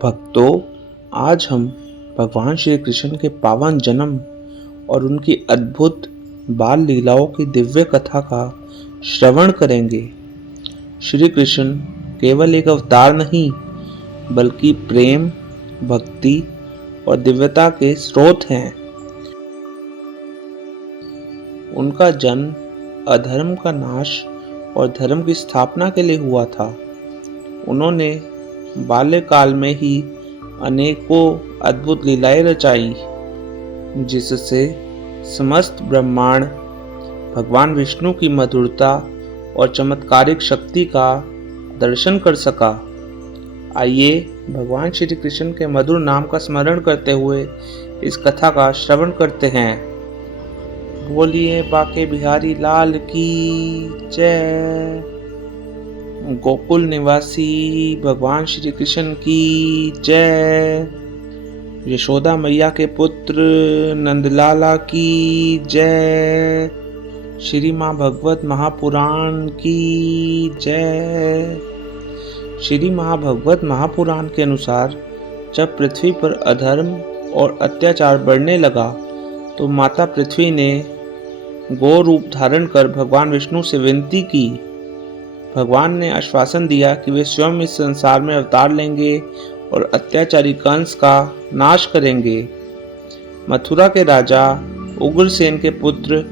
भक्तों, आज हम भगवान श्री कृष्ण के पावन जन्म और उनकी अद्भुत बाल लीलाओं की दिव्य कथा का श्रवण करेंगे। श्री कृष्ण केवल एक अवतार नहीं, बल्कि प्रेम, भक्ति और दिव्यता के स्रोत हैं। उनका जन्म अधर्म का नाश और धर्म की स्थापना के लिए हुआ था। उन्होंने बाल्यकाल में ही अनेकों अद्भुत लीलाएं रचाई, जिससे समस्त ब्रह्मांड भगवान विष्णु की मधुरता और चमत्कारिक शक्ति का दर्शन कर सका। आइए भगवान श्री कृष्ण के मधुर नाम का स्मरण करते हुए इस कथा का श्रवण करते हैं। बोलिए बाके बिहारी लाल की जय। गोकुल निवासी भगवान श्री कृष्ण की जय। यशोदा मैया के पुत्र नंदलाला की जय। श्री माँ भगवत महापुराण की जय। श्री महाभगवत महापुराण के अनुसार जब पृथ्वी पर अधर्म और अत्याचार बढ़ने लगा तो माता पृथ्वी ने गौ रूप धारण कर भगवान विष्णु से विनती की। भगवान ने आश्वासन दिया कि वे स्वयं इस संसार में अवतार लेंगे और अत्याचारी कंस का नाश करेंगे। मथुरा के राजा उग्रसेन के पुत्र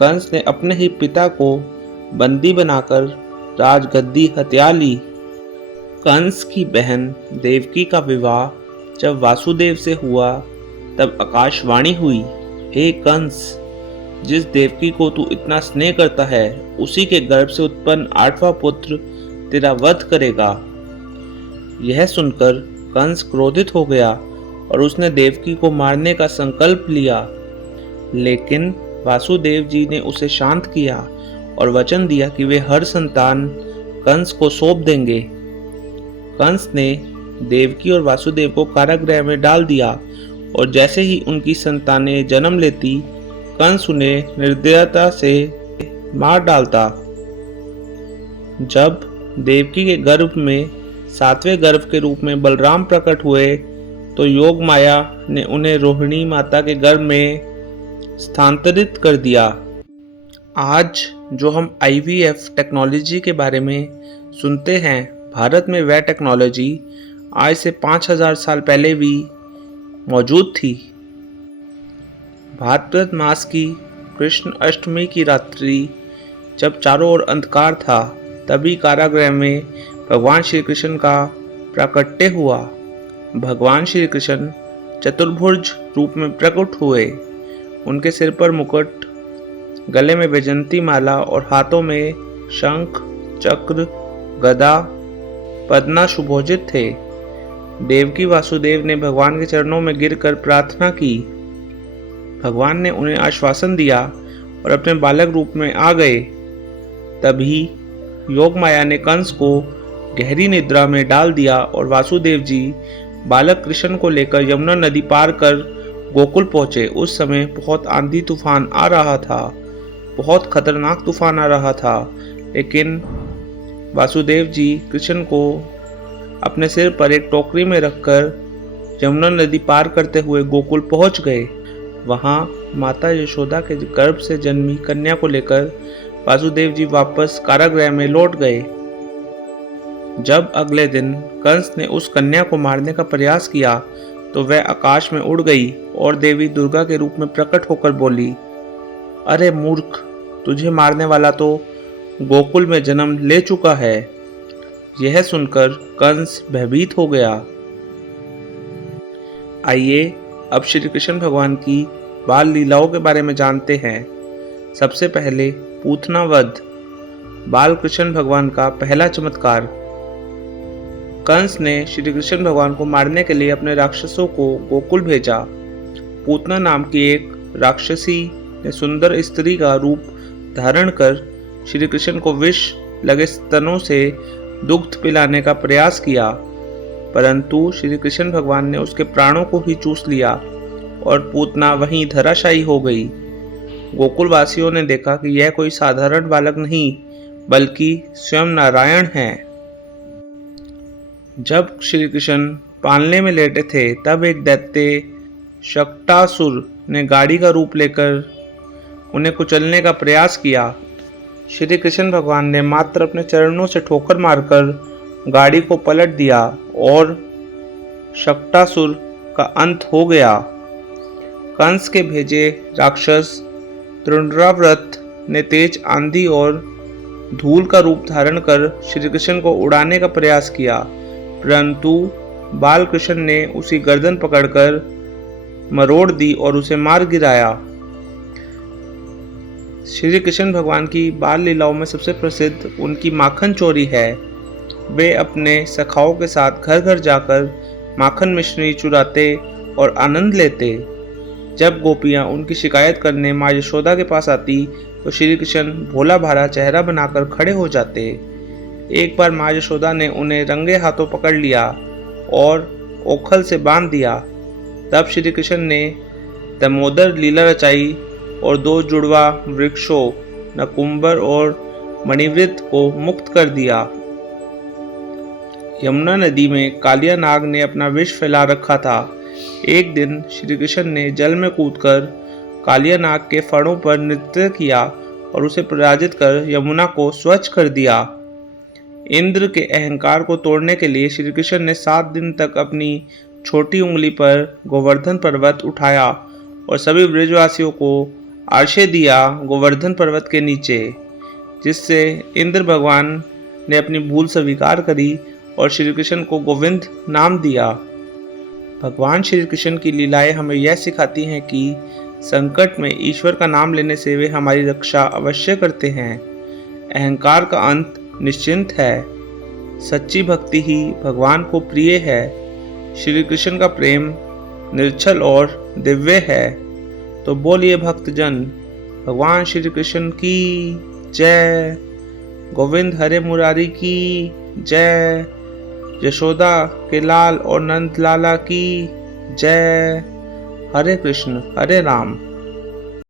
कंस ने अपने ही पिता को बंदी बनाकर राजगद्दी हत्या ली। कंस की बहन देवकी का विवाह जब वासुदेव से हुआ तब आकाशवाणी हुई, हे कंस, जिस देवकी को तू इतना स्नेह करता है उसी के गर्भ से उत्पन्न 8वां पुत्र तेरा वध करेगा। यह सुनकर कंस क्रोधित हो गया और उसने देवकी को मारने का संकल्प लिया, लेकिन वासुदेव जी ने उसे शांत किया और वचन दिया कि वे हर संतान कंस को सौंप देंगे। कंस ने देवकी और वासुदेव को कारागृह में डाल दिया और जैसे ही उनकी संतानें जन्म लेती, कंस उन्हें निर्दयता से मार डालता। जब देवकी के गर्भ में 7वें गर्भ के रूप में बलराम प्रकट हुए तो योग माया ने उन्हें रोहिणी माता के गर्भ में स्थानांतरित कर दिया। आज जो हम IVF टेक्नोलॉजी के बारे में सुनते हैं, भारत में वह टेक्नोलॉजी आज से 5000 साल पहले भी मौजूद थी। भाद्रपद मास की कृष्ण अष्टमी की रात्रि जब चारों ओर अंधकार था, तभी कारागृह में भगवान श्री कृष्ण का प्राकट्य हुआ। भगवान श्री कृष्ण चतुर्भुज रूप में प्रकट हुए। उनके सिर पर मुकुट, गले में वैजयंती माला और हाथों में शंख, चक्र, गदा, पद्मा सुशोभित थे। देवकी वासुदेव ने भगवान के चरणों में गिरकर प्रार्थना की। भगवान ने उन्हें आश्वासन दिया और अपने बालक रूप में आ गए। तभी योग माया ने कंस को गहरी निद्रा में डाल दिया और वासुदेव जी बालक कृष्ण को लेकर यमुना नदी पार कर गोकुल पहुंचे। उस समय बहुत आंधी तूफान आ रहा था, बहुत खतरनाक तूफान आ रहा था, लेकिन वासुदेव जी कृष्ण को अपने सिर पर एक टोकरी में रखकर यमुना नदी पार करते हुए गोकुल पहुंच गए। वहां माता यशोदा के गर्भ से जन्मी कन्या को लेकर वासुदेव जी वापस कारागृह में लौट गए। जब अगले दिन कंस ने उस कन्या को मारने का प्रयास किया तो वह आकाश में उड़ गई और देवी दुर्गा के रूप में प्रकट होकर बोली, अरे मूर्ख, तुझे मारने वाला तो गोकुल में जन्म ले चुका है। यह सुनकर कंस भयभीत हो गया। आइए अब श्री कृष्ण भगवान की बाल लीलाओं के बारे में जानते हैं। सबसे पहले पूतना वध, बाल कृष्ण भगवान का पहला चमत्कार। कंस ने श्री कृष्ण भगवान को मारने के लिए अपने राक्षसों को गोकुल भेजा। पूतना नाम की एक राक्षसी ने सुंदर स्त्री का रूप धारण कर श्री कृष्ण को विष लगे स्तनों से दुग्ध पिलाने का प्रयास किया, परंतु श्री कृष्ण भगवान ने उसके प्राणों को ही चूस लिया और पूतना वहीं धराशायी हो गई। गोकुल वासियों ने देखा कि यह कोई साधारण बालक नहीं बल्कि स्वयं नारायण हैं। जब श्री कृष्ण पालने में लेटे थे, तब एक दैत्य शक्टासुर ने गाड़ी का रूप लेकर उन्हें कुचलने का प्रयास किया। श्री कृष्ण भगवान ने मात्र अपने चरणों से ठोकर मारकर गाड़ी को पलट दिया और शक्टासुर का अंत हो गया। कंस के भेजे राक्षस तृणराव्रत ने तेज आंधी और धूल का रूप धारण कर श्री कृष्ण को उड़ाने का प्रयास किया, परंतु बाल कृष्ण ने उसकी गर्दन पकड़कर मरोड़ दी और उसे मार गिराया। श्री कृष्ण भगवान की बाल लीलाओं में सबसे प्रसिद्ध उनकी माखन चोरी है। वे अपने सखाओं के साथ घर घर जाकर माखन मिश्री चुराते और आनंद लेते। जब गोपियां उनकी शिकायत करने माँ यशोदा के पास आती तो श्री कृष्ण भोला भाला चेहरा बनाकर खड़े हो जाते। एक बार माँ यशोदा ने उन्हें रंगे हाथों पकड़ लिया और ओखल से बांध दिया। तब श्री कृष्ण ने दामोदर लीला रचाई और 2 जुड़वा वृक्षों नकुंबर और मणिवृत्त को मुक्त कर दिया। यमुना नदी में कालिया नाग ने अपना विष फैला रखा था। एक दिन श्री कृष्ण ने जल में कूदकर कालिया नाग के फणों पर नृत्य किया और उसे पराजित कर यमुना को स्वच्छ कर दिया। इंद्र के अहंकार को तोड़ने के लिए श्री कृष्ण ने 7 दिन तक अपनी छोटी उंगली पर गोवर्धन पर्वत उठाया और सभी ब्रजवासियों को आश्रय दिया गोवर्धन पर्वत के नीचे, जिससे इंद्र भगवान ने अपनी भूल स्वीकार करी और श्री कृष्ण को गोविंद नाम दिया। भगवान श्री कृष्ण की लीलाएं हमें यह सिखाती हैं कि संकट में ईश्वर का नाम लेने से वे हमारी रक्षा अवश्य करते हैं। अहंकार का अंत निश्चिंत है। सच्ची भक्ति ही भगवान को प्रिय है। श्री कृष्ण का प्रेम निर्छल और दिव्य है। तो बोलिए भक्तजन, भगवान श्री कृष्ण की जय। गोविंद हरे मुरारी की जय। यशोदा के लाल और नंद लाला की जय। हरे कृष्ण हरे राम।